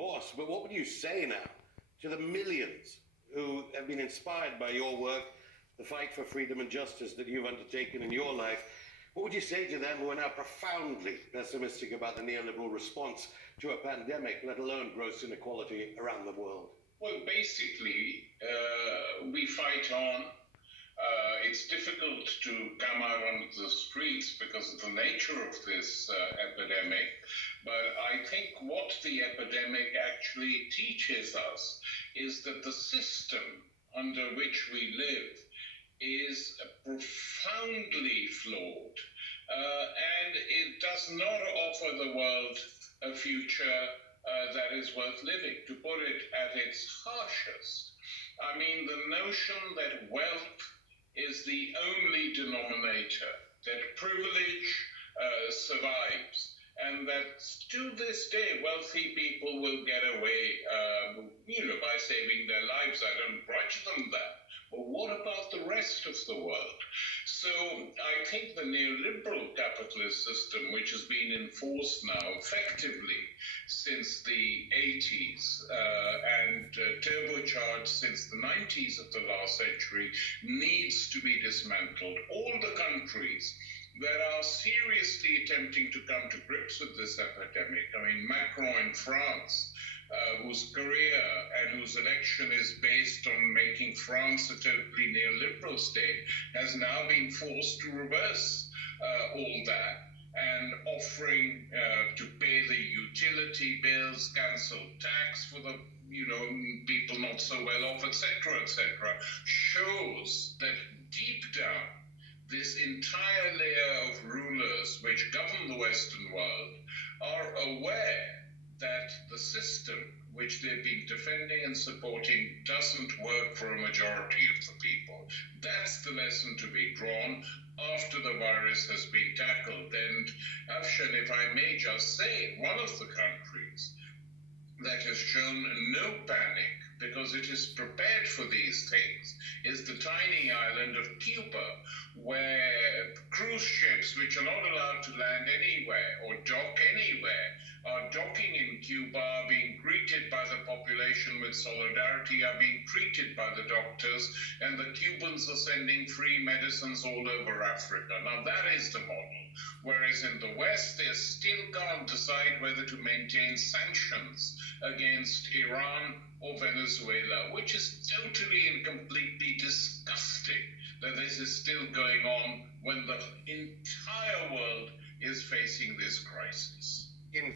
boss, but what would you say now to the millions who have been inspired by your work, the fight for freedom and justice that you've undertaken in your life? What would you say to them who are now profoundly pessimistic about the neoliberal response to a pandemic, let alone gross inequality around the world? Well, basically, we fight on. It's difficult to come out onto the streets because of the nature of this epidemic. But I think what the epidemic actually teaches us is that the system under which we live is profoundly flawed, and it does not offer the world a future that is worth living. To put it at its harshest, I mean, the notion that wealth is the only denominator, that privilege survives, and that to this day, wealthy people will get away, by saving their lives. I don't grudge them that. But what about the rest of the world? So I think the neoliberal capitalist system, which has been enforced now effectively since the 80s and turbocharged since the 90s of the last century, needs to be dismantled. All the countries that are seriously attempting to come to grips with this epidemic, I mean, Macron in France, whose career and whose election is based on making France a totally neoliberal state, has now been forced to reverse all that and offering to pay the utility bills, cancel tax for the people not so well off, etc., shows that deep down, this entire layer of rulers which govern the Western world are aware that the system which they've been defending and supporting doesn't work for a majority of the people. That's the lesson to be drawn after the virus has been tackled. And Afshan, if I may just say, one of the countries that has shown no panic because it is prepared for these things is the tiny island of Cuba, where cruise ships, which are not allowed to land anywhere or dock anywhere, are docking in Cuba, are being greeted by the population with solidarity, are being treated by the doctors, and the Cubans are sending free medicines all over Africa. Now that is the model. Whereas in the West, they still can't decide whether to maintain sanctions against Iran or Venezuela, which is totally and completely disgusting that this is still going on when the entire world is facing this crisis.